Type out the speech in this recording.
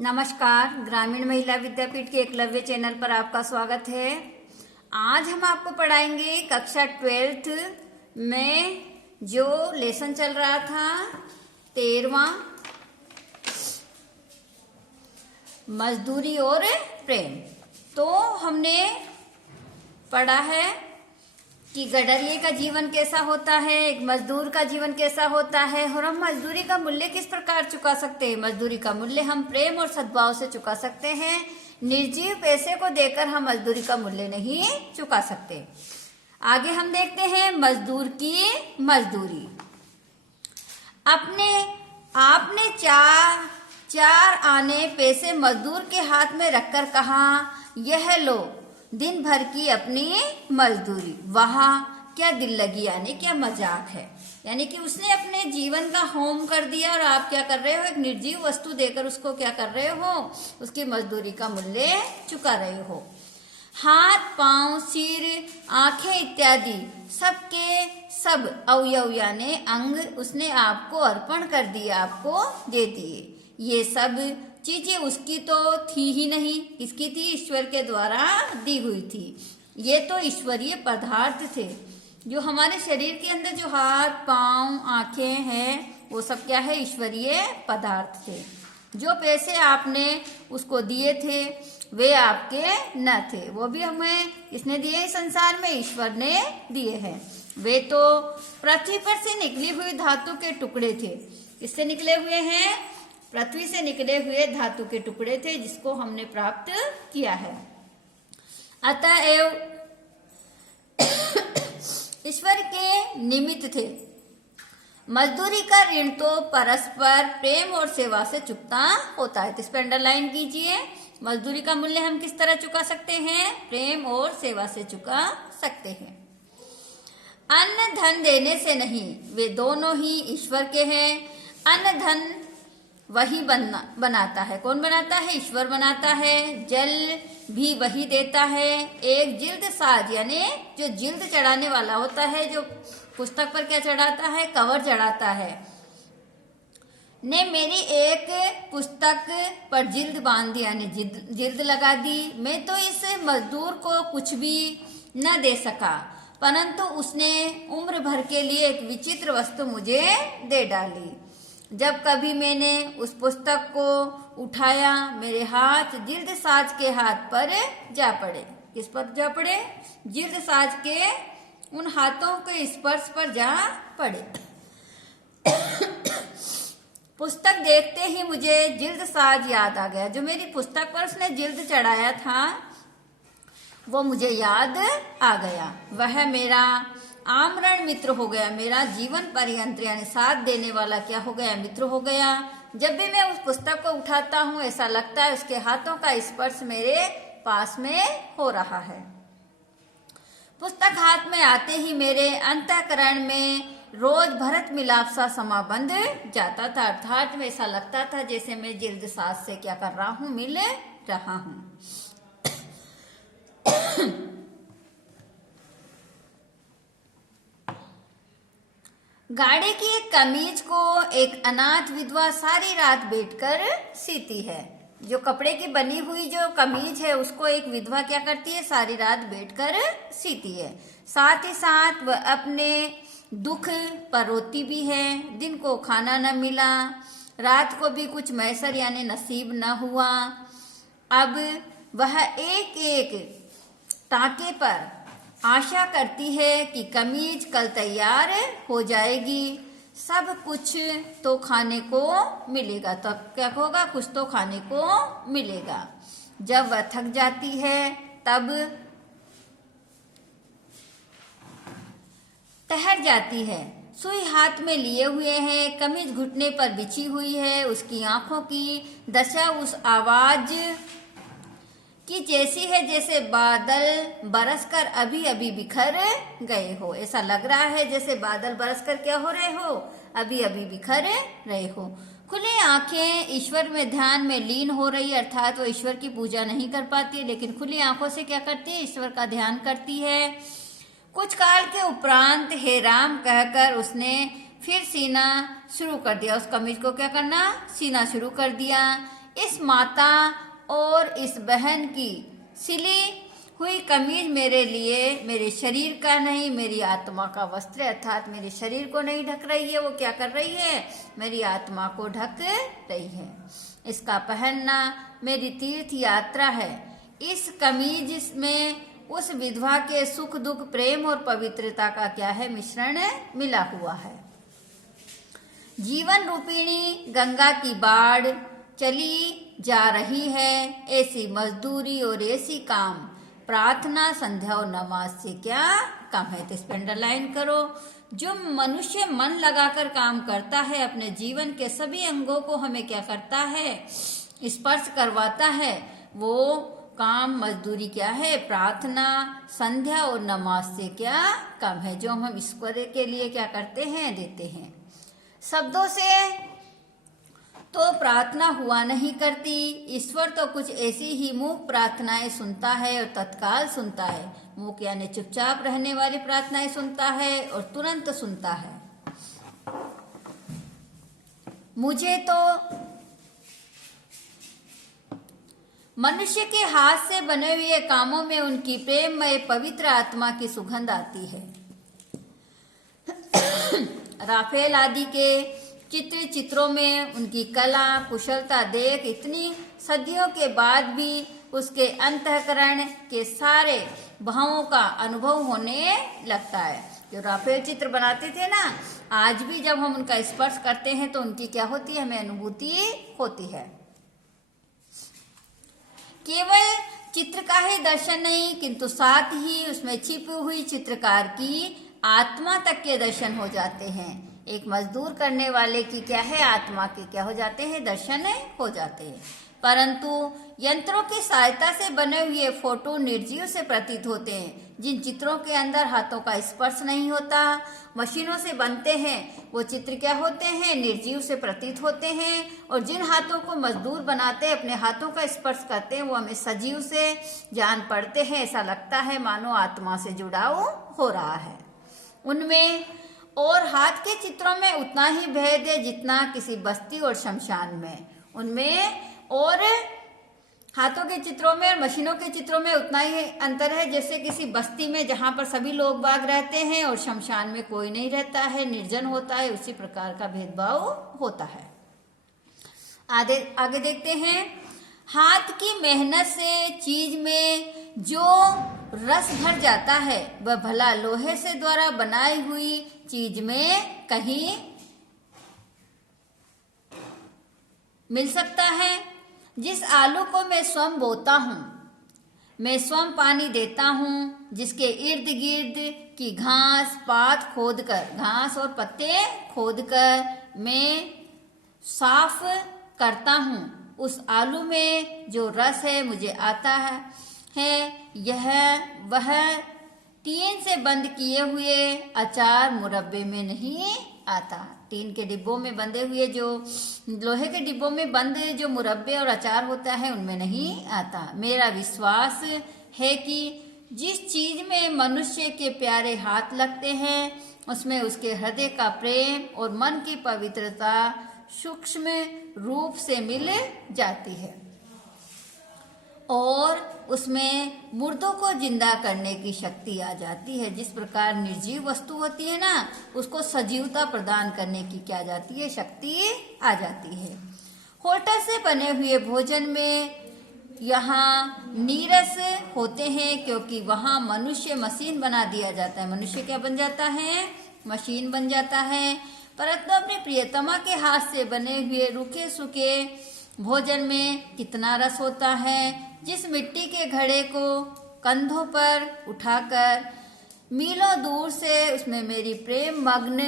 नमस्कार। ग्रामीण महिला विद्यापीठ के एकलव्य चैनल पर आपका स्वागत है। आज हम आपको पढ़ाएंगे कक्षा 12th में जो लेसन चल रहा था 13वां, मजदूरी और प्रेम। तो हमने पढ़ा है कि गडरिये का जीवन कैसा होता है, एक मजदूर का जीवन कैसा होता है और हम मजदूरी का मूल्य किस प्रकार चुका सकते हैं। मजदूरी का मूल्य हम प्रेम और सद्भाव से चुका सकते हैं। निर्जीव पैसे को देकर हम मजदूरी का मूल्य नहीं चुका सकते। आगे हम देखते हैं मजदूर की मजदूरी। आपने चार आने पैसे मजदूर के हाथ में रखकर कहा, यह लो दिन भर की अपनी मजदूरी। वहां क्या दिल लगी, यानी क्या मजाक है। यानी कि उसने अपने जीवन का होम कर दिया और आप क्या कर रहे हो, एक निर्जीव वस्तु देकर उसको क्या कर रहे हो, उसकी मजदूरी का मूल्य चुका रहे हो। हाथ, पांव, सिर, आंखें इत्यादि सबके सब अवयव यानी अंग उसने आपको अर्पण कर दिए, आपको दे दिए। ये सब चीजें उसकी तो थी ही नहीं, किसकी थी, ईश्वर के द्वारा दी हुई थी। ये तो ईश्वरीय पदार्थ थे। जो हमारे शरीर के अंदर जो हाथ, पांव, आंखें हैं, वो सब क्या है, ईश्वरीय पदार्थ थे। जो पैसे आपने उसको दिए थे वे आपके न थे, वो भी हमें किसने दिए, संसार में ईश्वर ने दिए हैं। वे तो पृथ्वी पर से निकली हुई धातु के टुकड़े थे। किससे निकले हुए हैं, पृथ्वी से निकले हुए धातु के टुकड़े थे जिसको हमने प्राप्त किया है। अतएव ईश्वर के निमित्त थे। मजदूरी का ऋण तो परस्पर प्रेम और सेवा से चुकता होता है। तो इस पर अंडरलाइन कीजिए, मजदूरी का मूल्य हम किस तरह चुका सकते हैं, प्रेम और सेवा से चुका सकते हैं। अन्न धन देने से नहीं, वे दोनों ही ईश्वर के हैं। अन्न धन वही बनाता है। कौन बनाता है, ईश्वर बनाता है। जल भी वही देता है। एक जिल्द साज यानी जो जिल्द चढ़ाने वाला होता है, जो पुस्तक पर क्या चढ़ाता है, कवर चढ़ाता है, ने मेरी एक पुस्तक पर जिल्द बांध दी यानी जिल्द लगा दी। मैं तो इस मजदूर को कुछ भी न दे सका, परंतु उसने उम्र भर के लिए एक विचित्र वस्तु मुझे दे डाली। जब कभी मैंने उस पुस्तक को उठाया, मेरे हाथ जिल्द साज के हाथ पर जा पड़े। किस पर जा पड़े, जिल्द साज के उन हाथों के स्पर्श पर जा पड़े। पुस्तक देखते ही मुझे जिल्द साज याद आ गया। जो मेरी पुस्तक पर उसने जिल्द चढ़ाया था वो मुझे याद आ गया। वह मेरा आमरण मित्र हो गया, मेरा जीवन पर्यंत यानी साथ देने वाला क्या हो गया, मित्र हो गया। जब भी मैं उस पुस्तक को उठाता हूँ ऐसा लगता है उसके हाथों का स्पर्श मेरे पास में हो रहा है। पुस्तक हाथ में आते ही मेरे अंतःकरण में रोज भरत मिलाप सा समा बंध जाता था। अर्थात में ऐसा लगता था जैसे मैं जिल्द साज से क्या कर रहा हूँ, मिल रहा हूँ। गाड़ी की एक कमीज को एक अनाथ विधवा सारी रात बैठकर सीती है। जो कपड़े की बनी हुई जो कमीज है उसको एक विधवा क्या करती है, सारी रात बैठकर सीती है। साथ ही साथ वह अपने दुख पर रोती भी है। दिन को खाना न मिला, रात को भी कुछ मैसर यानी नसीब न हुआ। अब वह एक एक टाके पर आशा करती है कि कमीज कल तैयार हो जाएगी, सब कुछ तो खाने को मिलेगा। तो क्या होगा, कुछ तो खाने को मिलेगा। जब वह थक जाती है तब ठहर जाती है। सुई हाथ में लिए हुए है, कमीज घुटने पर बिछी हुई है। उसकी आंखों की दशा उस आवाज कि जैसी है जैसे बादल बरसकर अभी अभी बिखर गए हो। ऐसा लग रहा है जैसे बादल बरसकर क्या हो रहे हो, अभी अभी बिखर रहे हो। खुली आंखें ईश्वर में ध्यान में लीन हो रही, अर्थात वो ईश्वर की पूजा नहीं कर पाती लेकिन खुली आंखों से क्या करती है, ईश्वर का ध्यान करती है। कुछ काल के उपरांत हे राम कहकर उसने फिर सीना शुरू कर दिया। उस कमीज को क्या करना, सीना शुरू कर दिया। इस माता और इस बहन की सिली हुई कमीज मेरे लिए मेरे शरीर का नहीं, मेरी आत्मा का वस्त्र, अर्थात मेरे शरीर को नहीं ढक रही है। वो क्या कर रही है? मेरी आत्मा को ढक रही है। इसका पहनना मेरी तीर्थ यात्रा है। इस कमीज में उस विधवा के सुख दुख, प्रेम और पवित्रता का क्या है? मिश्रण मिला हुआ है। जीवन रूपिणी गंगा की बाढ़ चली जा रही है। ऐसी मजदूरी और ऐसी काम, प्रार्थना, संध्या और नमाज से क्या कम है? तो इस पे अंडरलाइन करो। जो मनुष्य मन लगाकर काम करता है, अपने जीवन के सभी अंगों को हमें क्या करता है? स्पर्श करवाता है। वो काम, मजदूरी क्या है? प्रार्थना, संध्या और नमाज से क्या कम है? जो हम ईश्वर के लिए क्या करते हैं? देते हैं। शब्दों से तो प्रार्थना हुआ नहीं करती। ईश्वर तो कुछ ऐसी ही मूक प्रार्थनाएं सुनता है और तत्काल सुनता है। मूक यानी चुपचाप रहने वाली प्रार्थनाएं सुनता है और तुरंत सुनता है। मुझे तो मनुष्य के हाथ से बने हुए कामों में उनकी प्रेममय पवित्र आत्मा की सुगंध आती है। राफेल आदि के चित्रों में उनकी कला कुशलता देख इतनी सदियों के बाद भी उसके अंतःकरण के सारे भावों का अनुभव होने लगता है। जो राफेल चित्र बनाते थे ना, आज भी जब हम उनका स्पर्श करते हैं तो उनकी क्या होती है? हमें अनुभूति होती है। केवल चित्र का ही दर्शन नहीं, किंतु साथ ही उसमें छिपी हुई चित्रकार की आत्मा तक के दर्शन हो जाते हैं। एक मजदूर करने वाले की क्या है? आत्मा के क्या हो जाते हैं? दर्शन हो जाते हैं। परंतु यंत्रों की सहायता से बने हुए फोटो निर्जीव से प्रतीत होते हैं। जिन चित्रों के अंदर हाथों का स्पर्श नहीं होता, मशीनों से बनते हैं, वो चित्र क्या होते हैं? निर्जीव से प्रतीत होते हैं। और जिन हाथों को मजदूर बनाते हैं, अपने हाथों का स्पर्श करते हैं, वो हमें सजीव से जान पड़ते हैं। ऐसा लगता है मानो आत्मा से जुड़ाव हो रहा है उनमें। और हाथ के चित्रों में उतना ही भेद है जितना किसी बस्ती और शमशान में। उनमें और हाथों के चित्रों में और मशीनों के चित्रों में उतना ही अंतर है जैसे किसी बस्ती में जहां पर सभी लोग बाग रहते हैं और शमशान में कोई नहीं रहता है, निर्जन होता है, उसी प्रकार का भेदभाव होता है। आगे देखते हैं। हाथ की मेहनत से चीज में जो रस भर जाता है, वह भला लोहे से द्वारा बनाई हुई चीज में कहीं मिल सकता है? जिस आलू को मैं स्वयं बोता हूँ, मैं स्वयं पानी देता हूँ, जिसके इर्द गिर्द की घास पात खोदकर, घास और पत्ते खोदकर मैं साफ करता हूँ, उस आलू में जो रस है मुझे आता है यह वह टीन से बंद किए हुए अचार मुरब्बे में नहीं आता। टीन के डिब्बों में बंधे हुए, जो लोहे के डिब्बों में बंद जो मुरब्बे और अचार होता है, उनमें नहीं आता। मेरा विश्वास है कि जिस चीज में मनुष्य के प्यारे हाथ लगते हैं, उसमें उसके हृदय का प्रेम और मन की पवित्रता सूक्ष्म रूप से मिल जाती है और उसमें मुर्दों को जिंदा करने की शक्ति आ जाती है। जिस प्रकार निर्जीव वस्तु होती है ना, उसको सजीवता प्रदान करने की क्या जाती है? शक्ति आ जाती है। होटल से बने हुए भोजन में यहाँ नीरस होते हैं, क्योंकि वहाँ मनुष्य मशीन बना दिया जाता है। मनुष्य क्या बन जाता है? मशीन बन जाता है। परंतु अपने प्रियतमा के हाथ से बने हुए रूखे सूखे भोजन में कितना रस होता है। जिस मिट्टी के घड़े को कंधों पर उठाकर मीलों दूर से उसमें मेरी प्रेम मग्न